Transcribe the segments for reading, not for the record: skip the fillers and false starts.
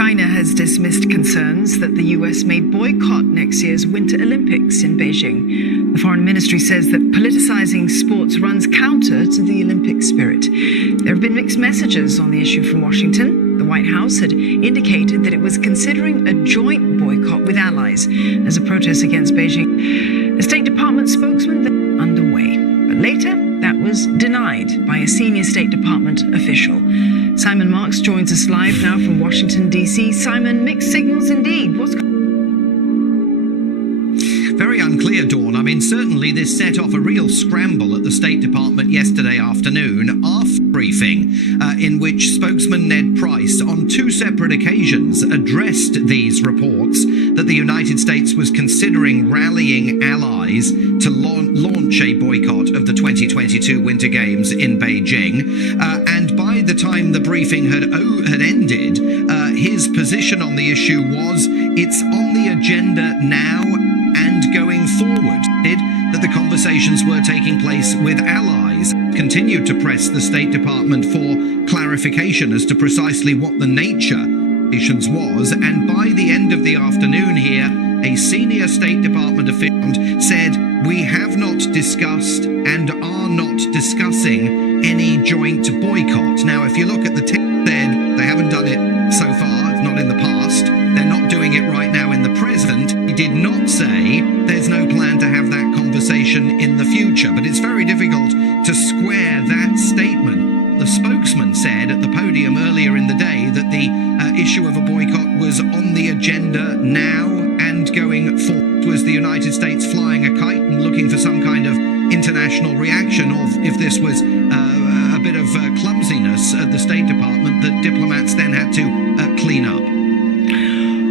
China has dismissed concerns that the US may boycott next year's Winter Olympics in Beijing. The Foreign Ministry says that politicizing sports runs counter to the Olympic spirit. There have been mixed messages on the issue from Washington. The White House had indicated that it was considering a joint boycott with allies as a protest against Beijing. A State Department spokesman then underway, but later that was denied by a senior State Department official. Simon Marks joins us live now from Washington, D.C. Simon, mixed signals indeed. Very unclear, Dawn. I mean, certainly this set off a real scramble at the State Department yesterday afternoon after briefing in which spokesman Ned Price on two separate occasions addressed these reports that the United States was considering rallying allies to launch a boycott of the 2022 Winter Games in Beijing. And by the time the briefing had ended, his position on the issue was it's on the agenda now and going forward, that the conversations were taking place with allies. Continued to press the State Department for clarification as to precisely what the nature of relations was, and by the end of the afternoon here, a senior State Department official said, "We have not discussed and are not discussing any joint boycott." Now, if you look at the text, they haven't done it so far, not in the past. They're not doing it right now in the present. He did not say there's no plan to have that conversation in the future, but it's very difficult to square that statement. The spokesman said at the podium earlier in the day that the issue of a boycott was on the agenda now and going forward. Was the United States flying a kite and looking for some kind of international reaction, or if this was a bit of clumsiness at the State Department that diplomats then had to clean up?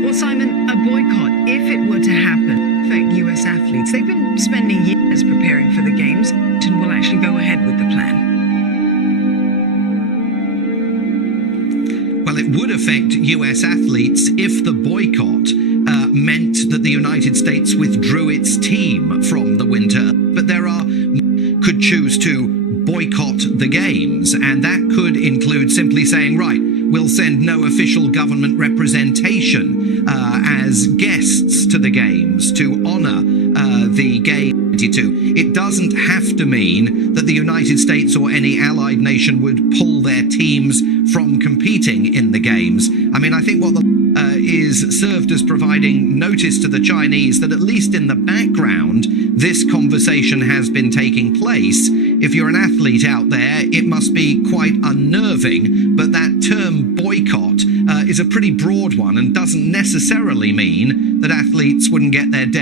Well, Simon, a boycott, if it were to happen, affect US athletes. They've been spending years preparing for the Games and will actually go ahead with the plan. Well, it would affect US athletes if the boycott meant that the United States withdrew its team from the winter. But could choose to boycott the Games, and that could include simply saying, right, we'll send no official government representation as guests to the Games to honour the Games 22. It doesn't have to mean that the United States or any allied nation would pull their teams from competing in the Games. I mean, I think what is served as providing notice to the Chinese that at least in the background, this conversation has been taking place. If you're an athlete out there, it must be quite unnerving, but that term boycott is a pretty broad one and doesn't necessarily mean that athletes wouldn't get their day.